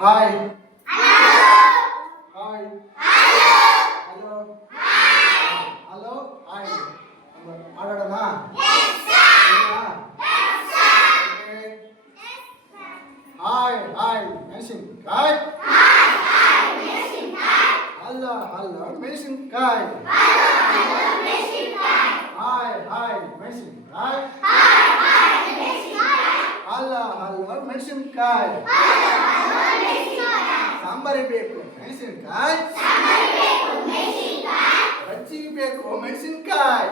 hi hi hello hello hi ఆడాడనా hi hi medicine కాయ్ hello hello medicine కాయ్ hello hello medicine కాయ్ ಅಲ್ಲ ಅಲ್ಲ ಮೆಣಸಿನ್ಕಾಯ್ ಸಾಂಬಾರಿಗೆ ಬೇಕು ಮೆಣಸಿನ್ಕಾಯ್ ಬಜ್ಜಿಗೆ ಬೇಕು ಮೆಣಸಿನ್ಕಾಯ್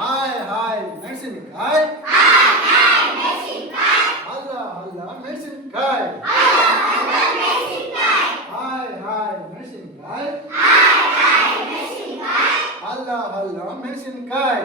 ಹಾಯ್ ಹಾಯ್ ಮೆಣಸಿನ್ಕಾಯ್ ಅಲ್ಲ ಅಲ್ಲ ಮೆಣಸಿನ್ಕಾಯ್ ಹಾಯ್ ಹಾಯ್ ಮೆಣಸಿನ್ಕಾಯ್ ಅಲ್ಲ ಅಲ್ಲ ಮೆಣಸಿನ್ಕಾಯ್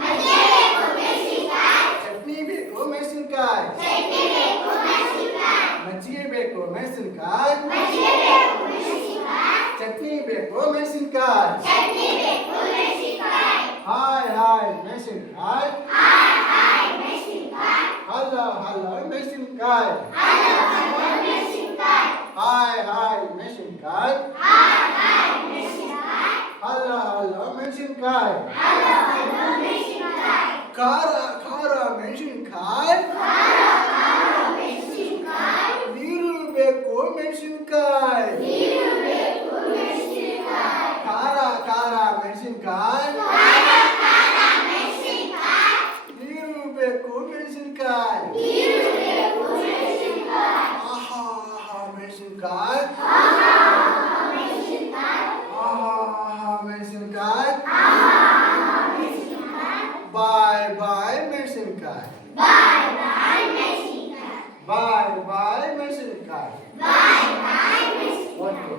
ಬೇಕು ಮೆಣಸಿನ್ಕಾಯ್ ಚಟ್ನಿ ಬೇಕು ಮೆಣಸಿನ್ಕಾಯ್ ಹಾಯ್ ಹಾಯ್ ಮೆಣಸಿನ್ಕಾಯ್ ಅಲ್ಲ ಅಲ್ಲ ಮೆಣಸಿನ್ಕಾಯ್ ಹಾಯ್ ಹಾಯ್ ಮೆಣಸಿನ್ಕಾಯ್ ಅಲ್ಲ ಅಲ್ಲ ಮೆಣಸಿನ್ಕಾಯ್ ಖಾರ ಮೆಣಸಿನಕಾಯಿ ನೀರು ಬೇಕು ಮೆಣಸಿನಕಾಯಿ ಆಹಾ ಆಹಾ ಮೆಣಸಿನಕಾಯಿ ಆಹಾ ಆಹಾ ಮೆಣಸಿನಕಾಯಿ ಬಾಯ್ ಬಾಯ್ ಮೆಣಸಿನಕಾಯಿ ಬಾಯ್ ಬಾಯ್ ಮೆಣಸಿನಕಾಯಿ ಒಟ್ಟು